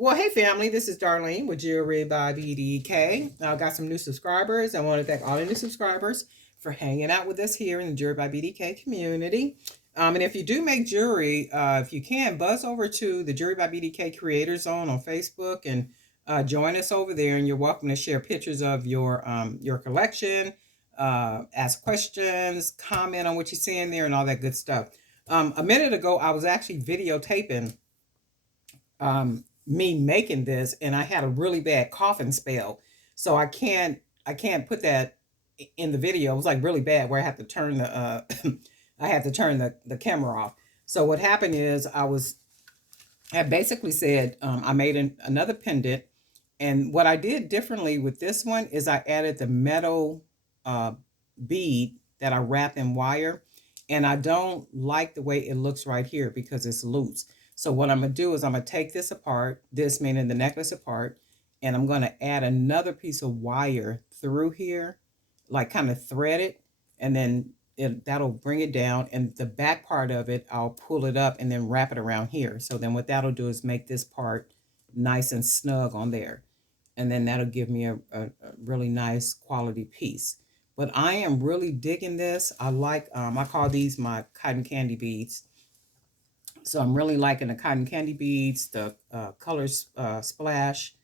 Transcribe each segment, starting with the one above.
Well, hey family, this is Darlene with Jewelry by BDK. I got some new subscribers. I want to thank all the new subscribers for hanging out with us here in the Jewelry by BDK community. And if you do make jewelry, if you can, buzz over to the Jewelry by BDK Creator Zone on Facebook and join us over there. And you're welcome to share pictures of your collection, ask questions, comment on what you see in there, and all that good stuff. A minute ago, I was actually videotaping me making this, and I had a really bad coughing spell, so I can't put that in the video. It was like really bad where I had to turn the I had to turn the camera off. So what happened is I basically said I made another pendant, and what I did differently with this one is I added the metal uh, bead that I wrap in wire, and I don't like the way it looks right here because it's loose. So what I'm gonna do is I'm gonna take this apart, this meaning the necklace apart, and I'm gonna add another piece of wire through here, like kind of thread it, and then that'll bring it down. And the back part of it, I'll pull it up and then wrap it around here. So then what that'll do is make this part nice and snug on there. And then that'll give me a really nice quality piece. But I am really digging this. I like, I call these my cotton candy beads. So I'm really liking the cotton candy beads, the colors splash,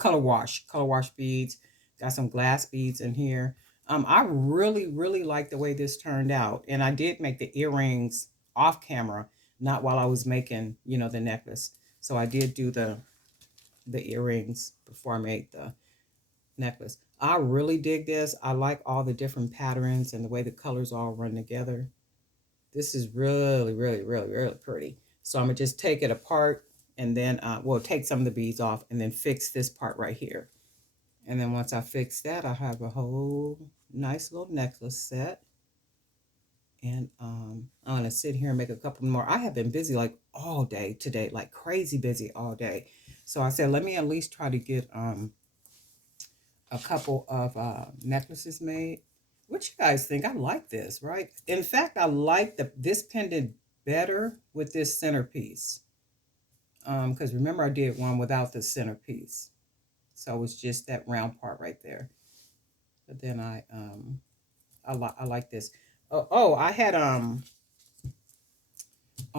color wash beads. Got some glass beads in here. I really, really like the way this turned out. And I did make the earrings off camera, not while I was making, the necklace. So I did do the earrings before I made the necklace. I really dig this. I like all the different patterns and the way the colors all run together. This is really, really, really, really pretty. So I'm gonna just take it apart and then, well, take some of the beads off and then fix this part right here. And then once I fix that, I have a whole nice little necklace set. And I'm gonna sit here and make a couple more. I have been busy like all day today, like crazy busy all day. So I said, let me at least try to get a couple of necklaces made. What you guys think? I like this, right? In fact, I like this pendant better with this centerpiece. Because remember I did one without the centerpiece. So it was just that round part right there. But then I like this. Oh, I had oh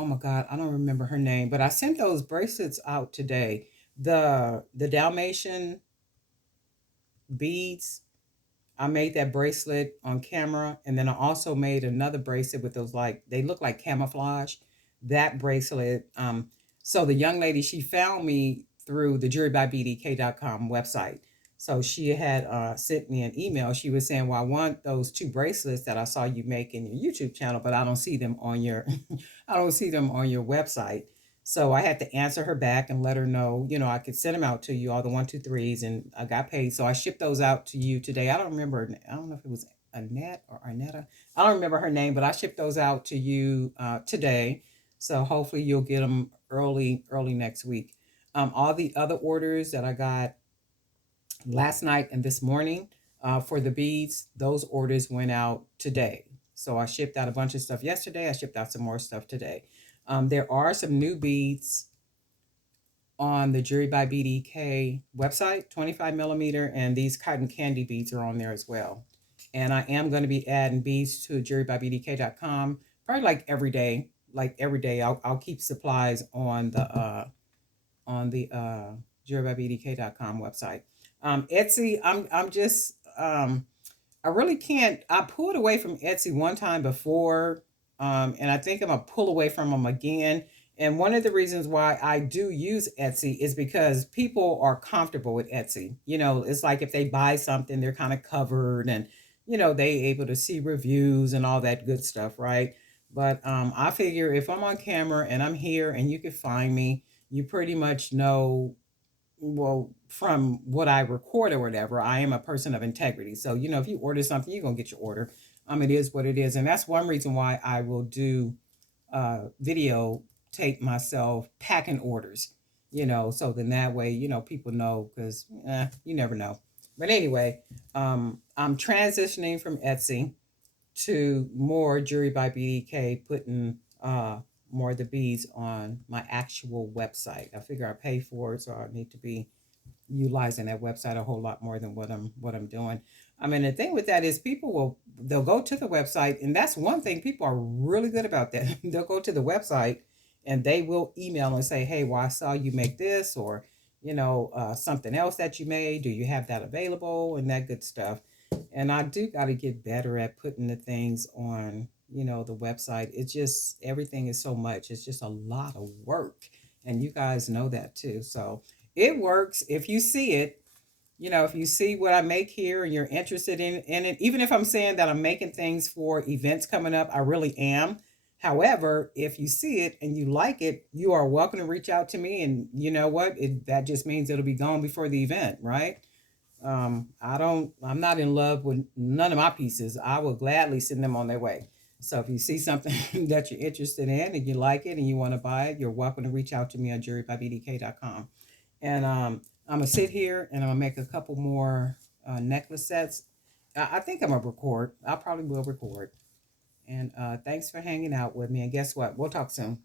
my god, I don't remember her name, but I sent those bracelets out today. The Dalmatian beads. I made that bracelet on camera, and then I also made another bracelet with those, like, they look like camouflage. That bracelet. So the young lady, she found me through the jewelrybybdk.com website. So she had sent me an email. She was saying, "Well, I want those two bracelets that I saw you make in your YouTube channel, but I don't see them on your, I don't see them on your website." So I had to answer her back and let her know, I could send them out to you, all the one, two, threes, and I got paid. So I shipped those out to you today. I don't remember. I don't know if it was Annette or Arnetta. I don't remember her name, but I shipped those out to you today. So hopefully you'll get them early next week. All the other orders that I got last night and this morning for the beads, those orders went out today. So I shipped out a bunch of stuff yesterday. I shipped out some more stuff today. There are some new beads on the Jewelry by BDK website, 25 millimeter, and these cotton candy beads are on there as well. And I am going to be adding beads to jewelrybybdk.com probably like every day. Like every day, I'll keep supplies on the jewelrybybdk.com website. Etsy, I'm just I really can't. I pulled away from Etsy one time before, and I think I'm gonna pull away from them again. And one of the reasons why I do use Etsy is because people are comfortable with Etsy. It's like if they buy something, they're kind of covered, and they able to see reviews and all that good stuff, right? But I figure if I'm on camera and I'm here and you can find me, you pretty much know, well, from what I record or whatever, I am a person of integrity. So, if you order something, you're gonna get your order. It is what it is. And that's one reason why I will do video tape myself packing orders, so then that way, people know, because you never know. But anyway, I'm transitioning from Etsy to more Jewelry by BDK, putting more of the beads on my actual website. I figure I pay for it, so I need to be utilizing that website a whole lot more than what I'm doing. I mean, the thing with that is they'll go to the website, and that's one thing people are really good about that. They'll go to the website and they will email and say, "Hey, well, I saw you make this, or something else that you made. Do you have that available?" And that good stuff. And I do got to get better at putting the things on, the website. It's just everything is so much. It's just a lot of work, and you guys know that too. So it works if you see it. If you see what I make here and you're interested in it, even if I'm saying that I'm making things for events coming up, I really am. However, if you see it and you like it, you are welcome to reach out to me. And you know what? That just means it'll be gone before the event, right? I'm not in love with none of my pieces. I will gladly send them on their way. So if you see something that you're interested in and you like it and you want to buy it, you're welcome to reach out to me on jewelrybybdk.com. And I'm gonna sit here and I'm gonna make a couple more necklace sets. I think I'm gonna record. I probably will record. And thanks for hanging out with me. And guess what? We'll talk soon.